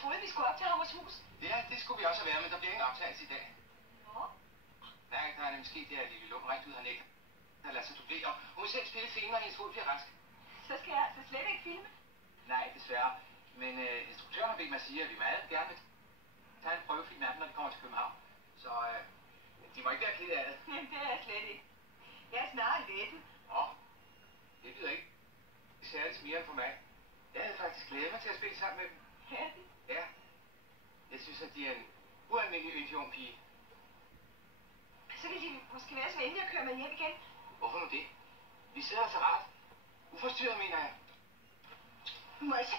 troede, vi skulle op til Hammershus. Ja, det skulle vi også have været, men der bliver ingen optagelse i dag. Nå? Nej, der er nemlig sket det, at Lille Lund rent ud har nægtet at lade sig dublere. Hun vil selv spille scenen, når hendes fod bliver rask. Så skal jeg altså slet ikke filme. Nej, desværre. Men instruktøren har bedt mig at sige, at vi meget gerne vil tage en prøvefilm af dem, når vi kommer til København. Så de må ikke være ked af det. Jamen, det er jeg slet ikke. Jeg er snart lettet. Det lyder ikke særligt smirrende for mig. Jeg havde faktisk glædet mig til at spille sammen med dem. Ja. Ja. Jeg synes, at de er en ualmindelig yndig ung pige. Så vil de måske være så venlige at køre mig hjem igen. Hvorfor nu det? Vi sidder så rart. Uforstyrret, mener jeg. Må jeg se?